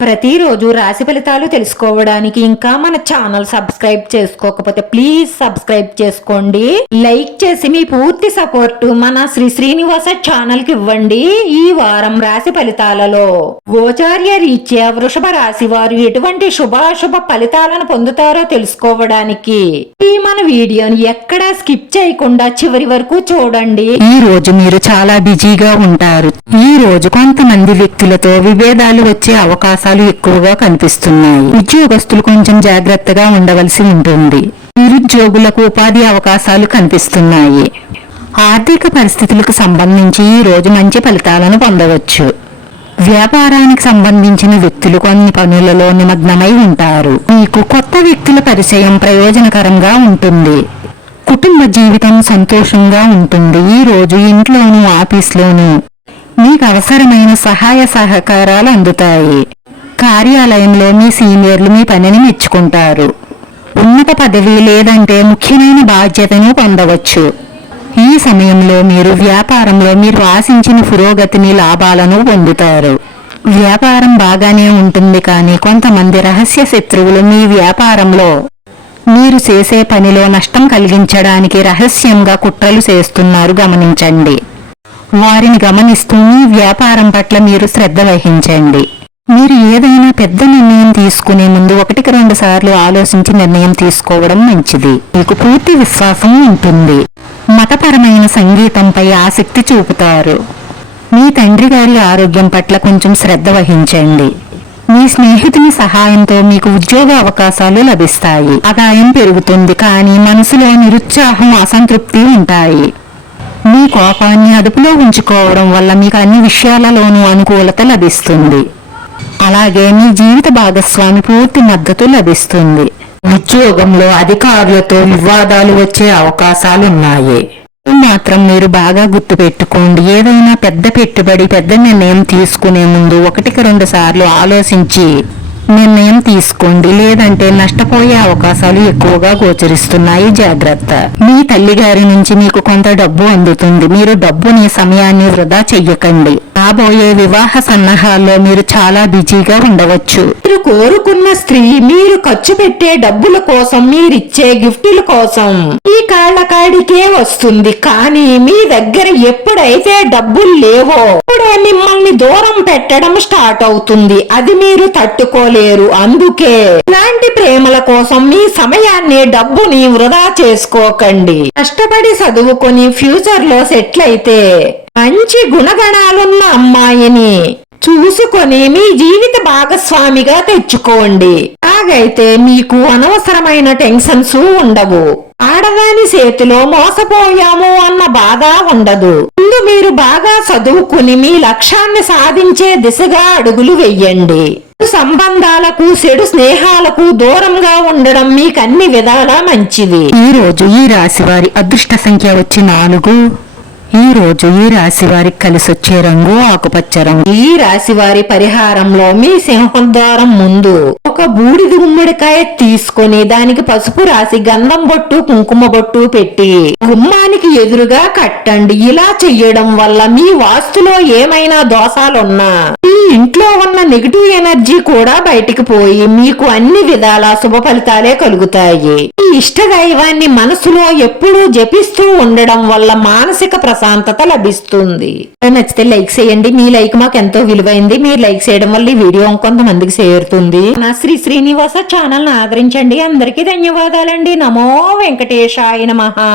ప్రతిరోజు రాశి ఫలితాలు తెలుసుకోవడానికి ఇంకా మన ఛానల్ సబ్స్క్రైబ్ చేసుకోకపోతే ప్లీజ్ సబ్స్క్రైబ్ చేసుకోండి. లైక్ చేసి మీ పూర్తి సపోర్ట్ మన శ్రీ శ్రీనివాస ఛానల్కి ఇవ్వండి ఈ వారం రాశి ఫలితాలలో. గోచార్య రీత్యా వృషభ రాశి వారు ఎటువంటి శుభాశుభ ఫలితాలను పొందుతారో తెలుసుకోవడానికి ఈ మన వీడియోని ఎక్కడా స్కిప్ చేయకుండా చివరి వరకు చూడండి. ఈ రోజు మీరు చాలా బిజీగా ఉంటారు. ఈ రోజు కొంతమంది వ్యక్తులతో విభేదాలు వచ్చే అవకాశం అవకాశాలు ఎక్కువగా కనిపిస్తున్నాయి. ఉద్యోగస్తులు కొంచెం జాగ్రత్తగా ఉండవలసి ఉంటుంది. నిరుద్యోగులకు ఉపాధి అవకాశాలు కనిపిస్తున్నాయి. ఆర్థిక పరిస్థితులకు సంబంధించి ఈ రోజు మంచి ఫలితాలను పొందవచ్చు. వ్యాపారానికి సంబంధించిన వ్యక్తులు కొన్ని పనులలో నిమగ్నమై ఉంటారు. మీకు కొత్త వ్యక్తుల పరిచయం ప్రయోజనకరంగా ఉంటుంది. కుటుంబ జీవితం సంతోషంగా ఉంటుంది. ఈ రోజు ఇంట్లోనూ ఆఫీస్లోనూ మీకు అవసరమైన సహాయ సహకారాలు అందుతాయి. కార్యాలయంలో మీ సీనియర్లు మీ పనిని మెచ్చుకుంటారు. ఉన్నత పదవి లేదంటే ముఖ్యమైన బాధ్యతను పొందవచ్చు. ఈ సమయంలో మీరు వ్యాపారంలో మీరు ఆశించిన పురోగతిని లాభాలను పొందుతారు. వ్యాపారం బాగానే ఉంటుంది కానీ కొంతమంది రహస్య శత్రువులు మీ వ్యాపారంలో మీరు చేసే పనిలో నష్టం కలిగించడానికి రహస్యంగా కుట్రలు చేస్తున్నారు గమనించండి. వారిని గమనిస్తూ మీ వ్యాపారం పట్ల మీరు శ్రద్ధ వహించండి. మీరు ఏదైనా పెద్ద నిర్ణయం తీసుకునే ముందు ఒకటికి రెండు సార్లు ఆలోచించి నిర్ణయం తీసుకోవడం మంచిది. మీకు పూర్తి విశ్వాసం ఉంటుంది. మతపరమైన సంగీతంపై ఆసక్తి చూపుతారు. మీ తండ్రి గారి ఆరోగ్యం పట్ల కొంచెం శ్రద్ధ వహించండి. మీ స్నేహితుని సహాయంతో మీకు ఉద్యోగ అవకాశాలు లభిస్తాయి. ఆదాయం పెరుగుతుంది కానీ మనసులో నిరుత్సాహం అసంతృప్తి ఉంటాయి. మీ కోపాన్ని అదుపులో ఉంచుకోవడం వల్ల మీకు అన్ని విషయాలలోనూ అనుకూలత లభిస్తుంది. అలాగే మీ జీవిత భాగస్వామి పూర్తి మద్దతు లభిస్తుంది. ఉద్యోగంలో అధికారులతో వివాదాలు వచ్చే అవకాశాలున్నాయి. మాత్రం మీరు బాగా గుర్తుపెట్టుకోండి. ఏదైనా పెద్ద పెట్టుబడి పెద్ద నిర్ణయం తీసుకునే ముందు ఒకటికి రెండు సార్లు ఆలోచించి నిర్ణయం తీసుకోండి. లేదంటే నష్టపోయే అవకాశాలు ఎక్కువగా గోచరిస్తున్నాయి. జాగ్రత్త. మీ తల్లిగారి నుంచి మీకు కొంత డబ్బు అందుతుంది. మీరు డబ్బుని సమయాన్ని వృధా చెయ్యకండి. రాబోయే వివాహ సన్నాహాల్లో మీరు చాలా బిజీగా ఉండవచ్చు. మీరు కోరుకున్న స్త్రీ మీరు ఖర్చు పెట్టే డబ్బుల కోసం మీరిచ్చే గిఫ్టుల కోసం ఈ కాళ్ళకాడికే వస్తుంది. కానీ మీ దగ్గర ఎప్పుడైతే డబ్బులు లేవో అప్పుడే మిమ్మల్ని దూరం పెట్టడం స్టార్ట్ అవుతుంది. అది మీరు తట్టుకోలేరు. అందుకే ఇలాంటి ప్రేమల కోసం మీ సమయాన్ని డబ్బుని వృధా చేసుకోకండి. కష్టపడి చదువుకొని ఫ్యూచర్లో సెటిల్ అయితే మంచి గుణగణాలున్న అమ్మాయిని చూసుకొని మీ జీవిత భాగస్వామిగా తెచ్చుకోండి. అలాగైతే మీకు అనవసరమైన టెన్షన్స్ ఉండవు. ఆడదాని చేతిలో మోసపోయాము అన్న బాధ ఉండదు. ముందు మీరు బాగా చదువుకుని మీ లక్ష్యాన్ని సాధించే దిశగా అడుగులు వెయ్యండి సంబంధాలకు చెడు స్నేహాలకు దూరంగా ఉండడం మీకు అన్ని విధాలా మంచిది. ఈ రోజు ఈ రాశి వారి అదృష్ట సంఖ్య వచ్చి నాలుగు. ఈ రోజు ఈ రాశి వారికి కలిసి వచ్చే రంగు ఆకుపచ్చ రంగు. ఈ రాశి వారి పరిహారంలో మీ సింహద్వారం ముందు ఒక బూడిద గుమ్మడికాయ తీసుకొని దానికి పసుపు రాసి గంధం బొట్టు కుంకుమ బొట్టు పెట్టి గుమ్మానికి ఎదురుగా కట్టండి. ఇలా చెయ్యడం వల్ల మీ వాస్తులో ఏమైనా దోషాలున్నా ఈ ఇంట్లో నెగిటివ్ ఎనర్జీ కూడా బయటికి పోయి మీకు అన్ని విధాల శుభ ఫలితాలే కలుగుతాయి. ఈ ఇష్ట దైవాన్ని మనసులో ఎప్పుడూ జపిస్తూ ఉండడం వల్ల మానసిక ప్రశాంతత లభిస్తుంది. నచ్చితే లైక్ చేయండి. మీ లైక్ మాకు ఎంతో విలువైంది. మీరు లైక్ చేయడం వల్ల ఈ వీడియో ఇంకొంతమందికి చేరుతుంది. నా శ్రీ శ్రీనివాస ఛానల్ ఆదరించండి. అందరికీ ధన్యవాదాలండి. నమో వెంకటేశాయ మహా